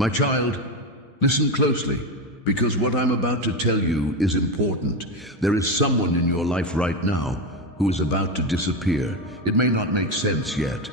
My child, listen closely, because what I'm about to tell you is important. There is someone in your life right now who is about to disappear. It may not make sense yet.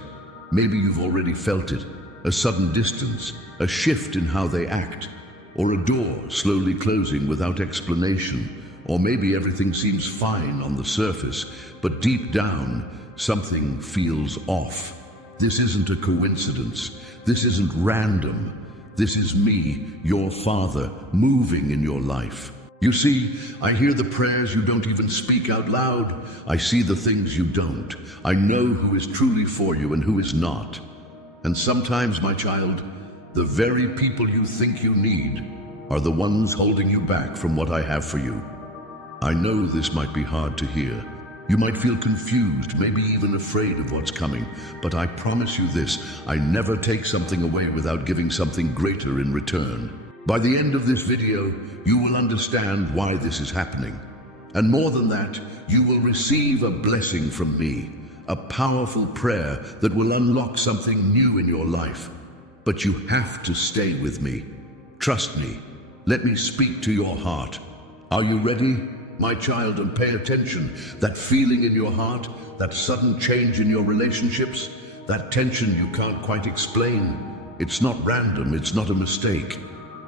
Maybe you've already felt it. A sudden distance, a shift in how they act, or a door slowly closing without explanation. Or maybe everything seems fine on the surface, but deep down, something feels off. This isn't a coincidence. This isn't random. This is me, your father, moving in your life. You see, I hear the prayers you don't even speak out loud. I see the things you don't. I know who is truly for you and who is not. And sometimes, my child, the very people you think you need are the ones holding you back from what I have for you. I know this might be hard to hear. You might feel confused, maybe even afraid of what's coming, but I promise you this, I never take something away without giving something greater in return. By the end of this video, you will understand why this is happening. And more than that, you will receive a blessing from me, a powerful prayer that will unlock something new in your life. But you have to stay with me. Trust me. Let me speak to your heart. Are you ready, my child? And pay attention. That feeling in your heart, that sudden change in your relationships, that tension you can't quite explain. It's not random, it's not a mistake.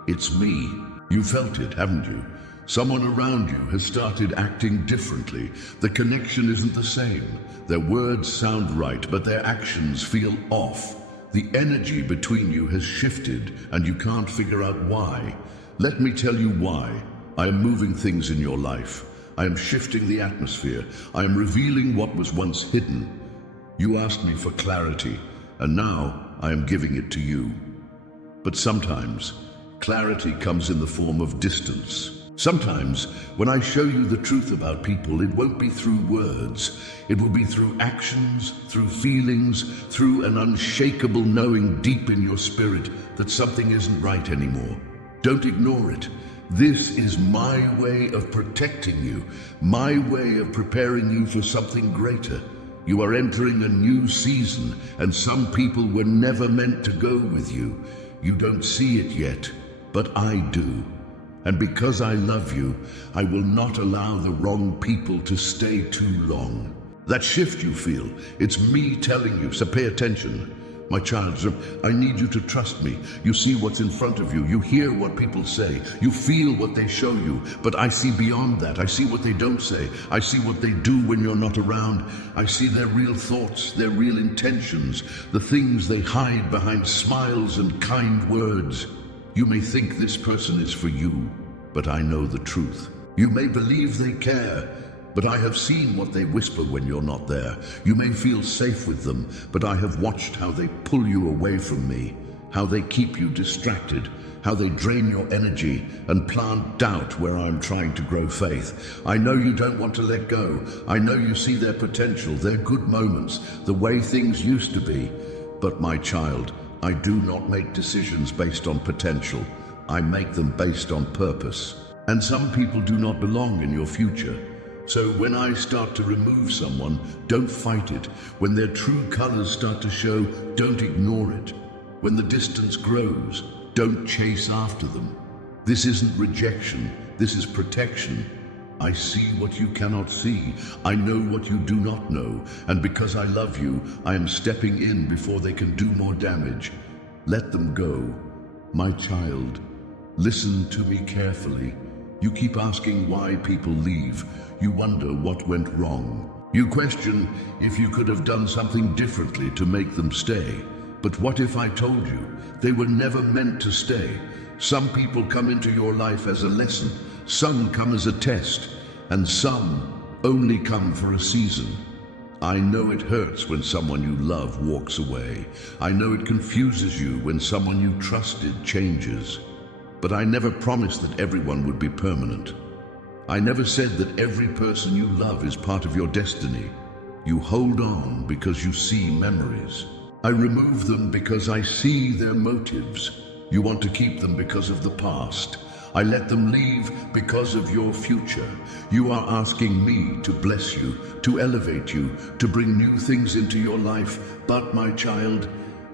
It's me. You felt it, haven't you? Someone around you has started acting differently. The connection isn't the same. Their words sound right, but their actions feel off. The energy between you has shifted, and you can't figure out why. Let me tell you why. I am moving things in your life. I am shifting the atmosphere. I am revealing what was once hidden. You asked me for clarity, and now I am giving it to you. But sometimes, clarity comes in the form of distance. Sometimes, when I show you the truth about people, it won't be through words. It will be through actions, through feelings, through an unshakable knowing deep in your spirit that something isn't right anymore. Don't ignore it. This is my way of protecting you, my way of preparing you for something greater. You are entering a new season, and some people were never meant to go with you. You don't see it yet, but I do. And because I love you, I will not allow the wrong people to stay too long. That shift you feel, it's me telling you, so pay attention. My child, I need you to trust me. You see what's in front of you. You hear what people say. You feel what they show you. But I see beyond that. I see what they don't say. I see what they do when you're not around. I see their real thoughts, their real intentions, the things they hide behind smiles and kind words. You may think this person is for you, but I know the truth. You may believe they care, but I have seen what they whisper when you're not there. You may feel safe with them, but I have watched how they pull you away from me, how they keep you distracted, how they drain your energy and plant doubt where I'm trying to grow faith. I know you don't want to let go. I know you see their potential, their good moments, the way things used to be. But my child, I do not make decisions based on potential. I make them based on purpose. And some people do not belong in your future. So when I start to remove someone, don't fight it. When their true colors start to show, don't ignore it. When the distance grows, don't chase after them. This isn't rejection, this is protection. I see what you cannot see. I know what you do not know. And because I love you, I am stepping in before they can do more damage. Let them go. My child, listen to me carefully. You keep asking why people leave. You wonder what went wrong. You question if you could have done something differently to make them stay. But what if I told you they were never meant to stay? Some people come into your life as a lesson, some come as a test, and some only come for a season. I know it hurts when someone you love walks away. I know it confuses you when someone you trusted changes. But I never promised that everyone would be permanent. I never said that every person you love is part of your destiny. You hold on because you see memories. I remove them because I see their motives. You want to keep them because of the past. I let them leave because of your future. You are asking me to bless you, to elevate you, to bring new things into your life. But my child,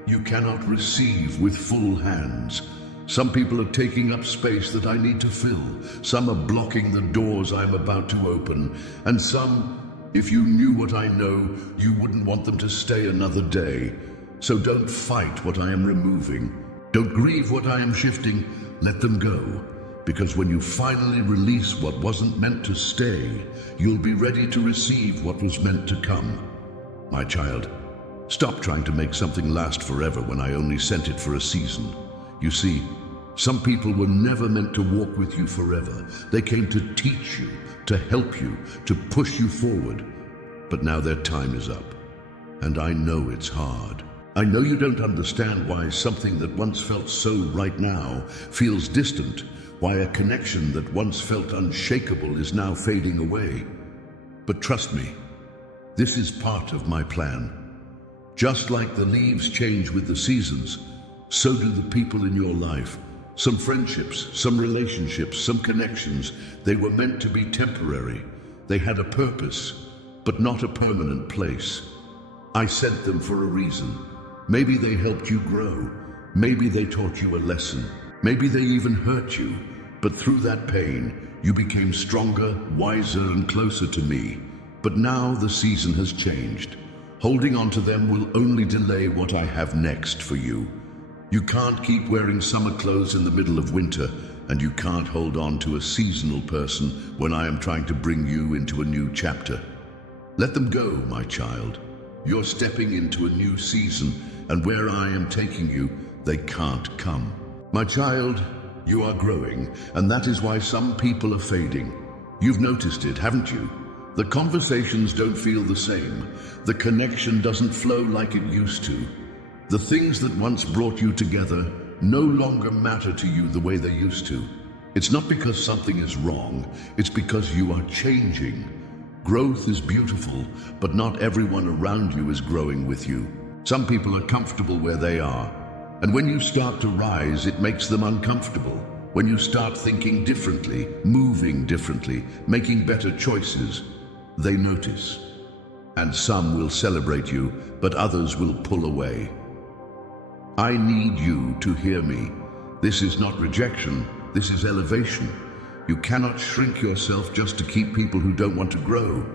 you cannot receive with full hands. Some people are taking up space that I need to fill. Some are blocking the doors I'm about to open. And some, if you knew what I know, you wouldn't want them to stay another day. So don't fight what I am removing. Don't grieve what I am shifting. Let them go. Because when you finally release what wasn't meant to stay, you'll be ready to receive what was meant to come. My child, stop trying to make something last forever when I only sent it for a season. You see, some people were never meant to walk with you forever. They came to teach you, to help you, to push you forward. But now their time is up. And I know it's hard. I know you don't understand why something that once felt so right now feels distant, why a connection that once felt unshakable is now fading away. But trust me, this is part of my plan. Just like the leaves change with the seasons, so do the people in your life. Some friendships, some relationships, some connections, they were meant to be temporary. They had a purpose, but not a permanent place. I sent them for a reason. Maybe they helped you grow. Maybe they taught you a lesson. Maybe they even hurt you. But through that pain, you became stronger, wiser, and closer to me. But now the season has changed. Holding on to them will only delay what I have next for you. You can't keep wearing summer clothes in the middle of winter, and you can't hold on to a seasonal person when I am trying to bring you into a new chapter. Let them go, my child. You're stepping into a new season, and where I am taking you, they can't come. My child, you are growing, and that is why some people are fading. You've noticed it, haven't you? The conversations don't feel the same. The connection doesn't flow like it used to. The things that once brought you together no longer matter to you the way they used to. It's not because something is wrong, it's because you are changing. Growth is beautiful, but not everyone around you is growing with you. Some people are comfortable where they are, and when you start to rise, it makes them uncomfortable. When you start thinking differently, moving differently, making better choices, they notice. And some will celebrate you, but others will pull away. I need you to hear me. This is not rejection, this is elevation. You cannot shrink yourself just to keep people who don't want to grow.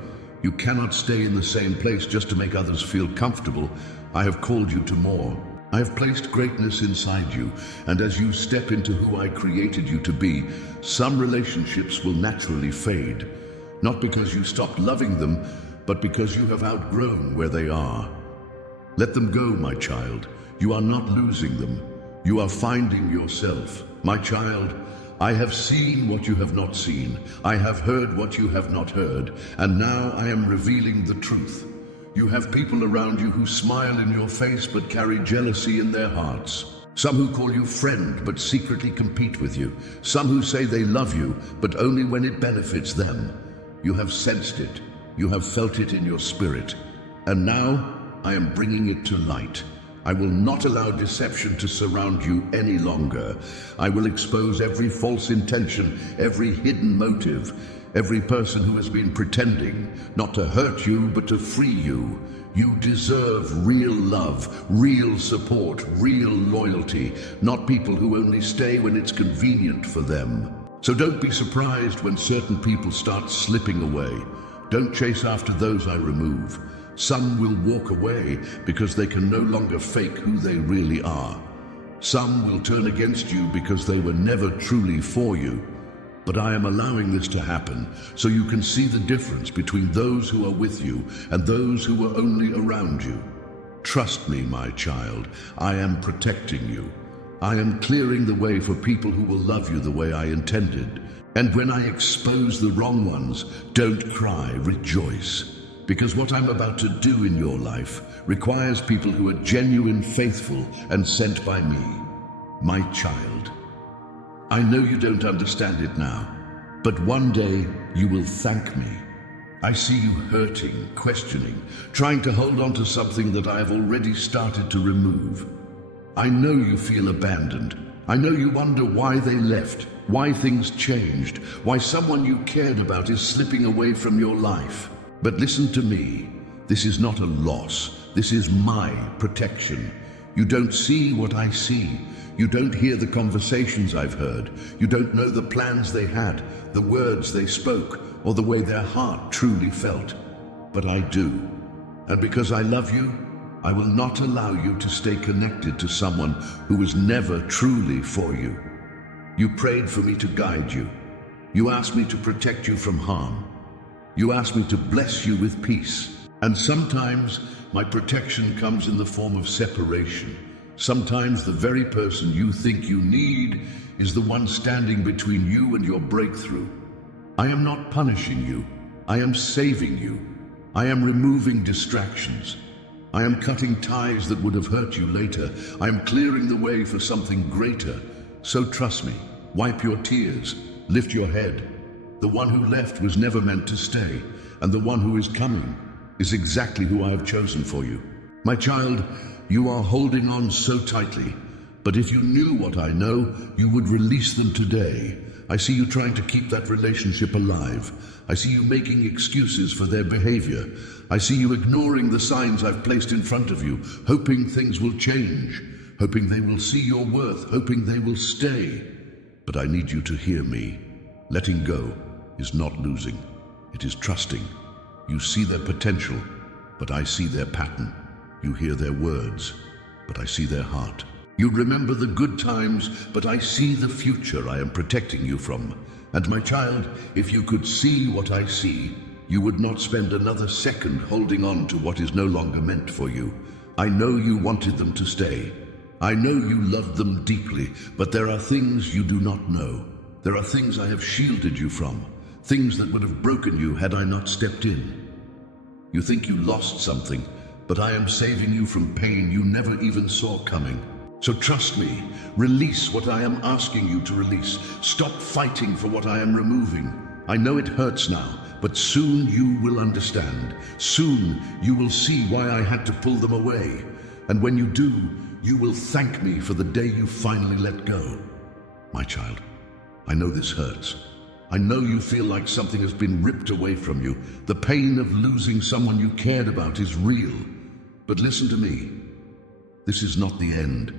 You cannot stay in the same place just to make others feel comfortable. I have called you to more. I have placed greatness inside you, and as you step into who I created you to be, some relationships will naturally fade. Not because you stopped loving them, but because you have outgrown where they are. Let them go, my child. You are not losing them. You are finding yourself. My child, I have seen what you have not seen. I have heard what you have not heard. And now I am revealing the truth. You have people around you who smile in your face but carry jealousy in their hearts. Some who call you friend but secretly compete with you. Some who say they love you but only when it benefits them. You have sensed it. You have felt it in your spirit. And now I am bringing it to light. I will not allow deception to surround you any longer. I will expose every false intention, every hidden motive, every person who has been pretending, not to hurt you, but to free you. You deserve real love, real support, real loyalty, not people who only stay when it's convenient for them. So don't be surprised when certain people start slipping away. Don't chase after those I remove. Some will walk away because they can no longer fake who they really are. Some will turn against you because they were never truly for you. But I am allowing this to happen so you can see the difference between those who are with you and those who are only around you. Trust me, my child, I am protecting you. I am clearing the way for people who will love you the way I intended. And when I expose the wrong ones, don't cry, rejoice. Because what I'm about to do in your life requires people who are genuine, faithful, and sent by me. My child, I know you don't understand it now, but one day you will thank me. I see you hurting, questioning, trying to hold on to something that I have already started to remove. I know you feel abandoned. I know you wonder why they left, why things changed, why someone you cared about is slipping away from your life. But listen to me. This is not a loss. This is my protection. You don't see what I see. You don't hear the conversations I've heard. You don't know the plans they had, the words they spoke, or the way their heart truly felt. But I do. And because I love you, I will not allow you to stay connected to someone who was never truly for you. You prayed for me to guide you. You asked me to protect you from harm. You asked me to bless you with peace. And sometimes my protection comes in the form of separation. Sometimes the very person you think you need is the one standing between you and your breakthrough. I am not punishing you. I am saving you. I am removing distractions. I am cutting ties that would have hurt you later. I am clearing the way for something greater. So trust me. Wipe your tears. Lift your head. The one who left was never meant to stay, and the one who is coming is exactly who I have chosen for you. My child, you are holding on so tightly, but if you knew what I know, you would release them today. I see you trying to keep that relationship alive. I see you making excuses for their behavior. I see you ignoring the signs I've placed in front of you, hoping things will change, hoping they will see your worth, hoping they will stay. But I need you to hear me. Letting go is not losing. It is trusting. You see their potential, but I see their pattern. You hear their words, but I see their heart. You remember the good times, but I see the future I am protecting you from. And my child, if you could see what I see, you would not spend another second holding on to what is no longer meant for you. I know you wanted them to stay. I know you loved them deeply, but there are things you do not know. There are things I have shielded you from, things that would have broken you had I not stepped in. You think you lost something, but I am saving you from pain you never even saw coming. So trust me, release what I am asking you to release. Stop fighting for what I am removing. I know it hurts now, but soon you will understand. Soon you will see why I had to pull them away. And when you do, you will thank me for the day you finally let go. My child, I know this hurts. I know you feel like something has been ripped away from you. The pain of losing someone you cared about is real. But listen to me. This is not the end.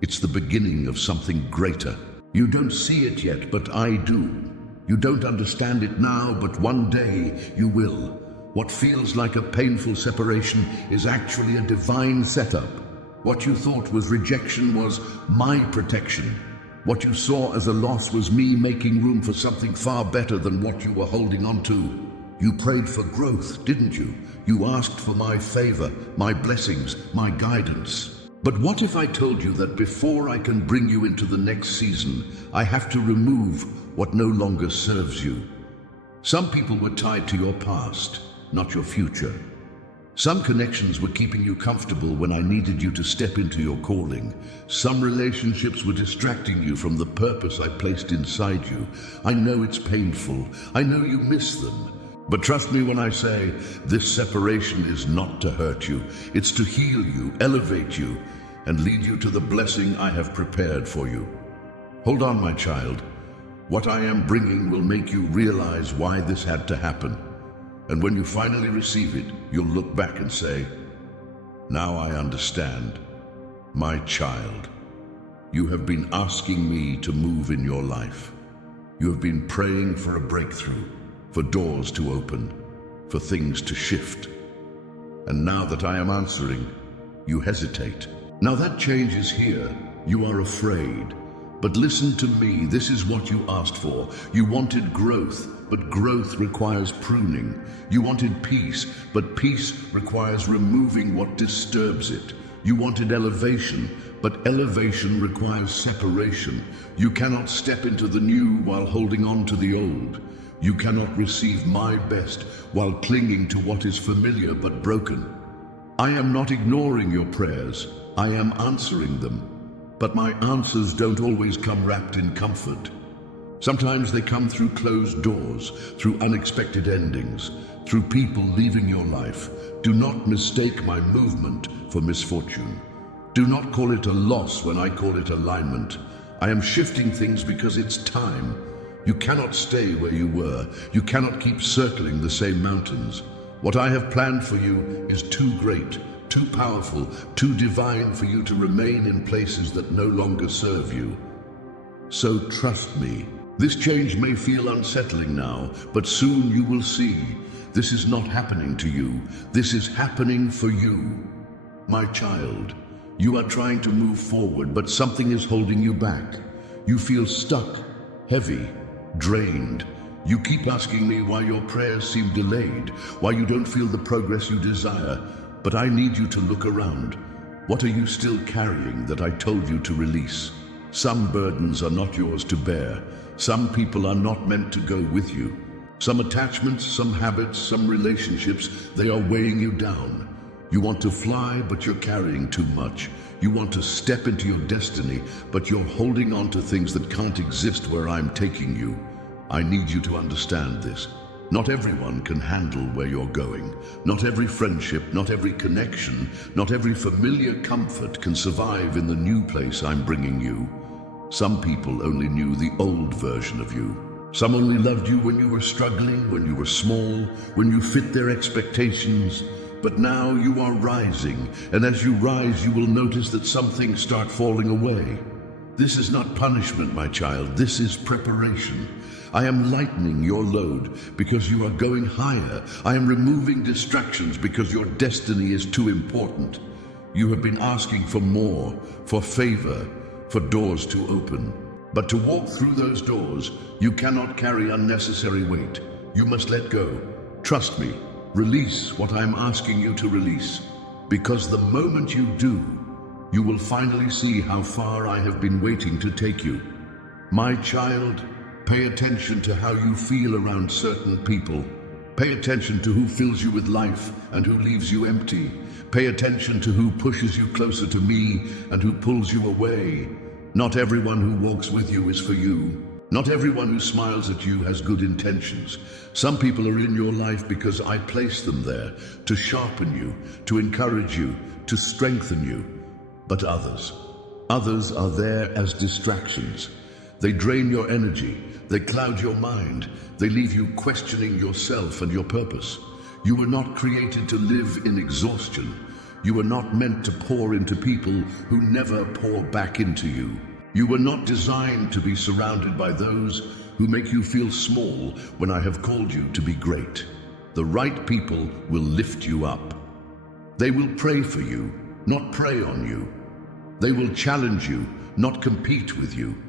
It's the beginning of something greater. You don't see it yet, but I do. You don't understand it now, but one day you will. What feels like a painful separation is actually a divine setup. What you thought was rejection was my protection. What you saw as a loss was me making room for something far better than what you were holding on to. You prayed for growth, didn't you? You asked for my favor, my blessings, my guidance. But what if I told you that before I can bring you into the next season, I have to remove what no longer serves you? Some people were tied to your past, not your future. Some connections were keeping you comfortable when I needed you to step into your calling. Some relationships were distracting you from the purpose I placed inside you. I know it's painful. I know you miss them. But trust me when I say this separation is not to hurt you. It's to heal you, elevate you, and lead you to the blessing I have prepared for you. Hold on, my child. What I am bringing will make you realize why this had to happen. And when you finally receive it, you'll look back and say, now I understand. My child, you have been asking me to move in your life. You have been praying for a breakthrough, for doors to open, for things to shift. And now that I am answering, you hesitate. Now that change is here. You are afraid. But listen to me, this is what you asked for. You wanted growth, but growth requires pruning. You wanted peace, but peace requires removing what disturbs it. You wanted elevation, but elevation requires separation. You cannot step into the new while holding on to the old. You cannot receive my best while clinging to what is familiar but broken. I am not ignoring your prayers. I am answering them. But my answers don't always come wrapped in comfort. Sometimes they come through closed doors, through unexpected endings, through people leaving your life. Do not mistake my movement for misfortune. Do not call it a loss when I call it alignment. I am shifting things because it's time. You cannot stay where you were. You cannot keep circling the same mountains. What I have planned for you is too great, too powerful, too divine for you to remain in places that no longer serve you. So trust me. This change may feel unsettling now, but soon you will see. This is not happening to you. This is happening for you. My child, you are trying to move forward, but something is holding you back. You feel stuck, heavy, drained. You keep asking me why your prayers seem delayed, why you don't feel the progress you desire. But I need you to look around. What are you still carrying that I told you to release? Some burdens are not yours to bear. Some people are not meant to go with you. Some attachments, some habits, some relationships, they are weighing you down. You want to fly, but you're carrying too much. You want to step into your destiny, but you're holding on to things that can't exist where I'm taking you. I need you to understand this. Not everyone can handle where you're going. Not every friendship, not every connection, not every familiar comfort can survive in the new place I'm bringing you. Some people only knew the old version of you. Some only loved you when you were struggling, when you were small, when you fit their expectations. But now you are rising, and as you rise, you will notice that some things start falling away. This is not punishment, my child. This is preparation. I am lightening your load because you are going higher. I am removing distractions because your destiny is too important. You have been asking for more, for favor, for doors to open. But to walk through those doors, you cannot carry unnecessary weight. You must let go. Trust me. Release what I am asking you to release. Because the moment you do, you will finally see how far I have been waiting to take you. My child, pay attention to how you feel around certain people. Pay attention to who fills you with life and who leaves you empty. Pay attention to who pushes you closer to me and who pulls you away. Not everyone who walks with you is for you. Not everyone who smiles at you has good intentions. Some people are in your life because I placed them there to sharpen you, to encourage you, to strengthen you. But others are there as distractions. They drain your energy. They cloud your mind. They leave you questioning yourself and your purpose. You were not created to live in exhaustion. You were not meant to pour into people who never pour back into you. You were not designed to be surrounded by those who make you feel small when I have called you to be great. The right people will lift you up. They will pray for you, not prey on you. They will challenge you, not compete with you.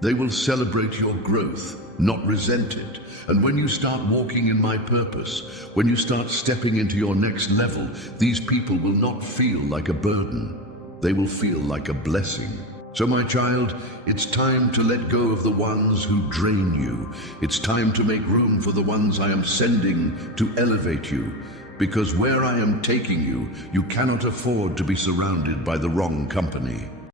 They will celebrate your growth, not resent it. And when you start walking in my purpose, when you start stepping into your next level, these people will not feel like a burden. They will feel like a blessing. So my child, it's time to let go of the ones who drain you. It's time to make room for the ones I am sending to elevate you. Because where I am taking you, you cannot afford to be surrounded by the wrong company.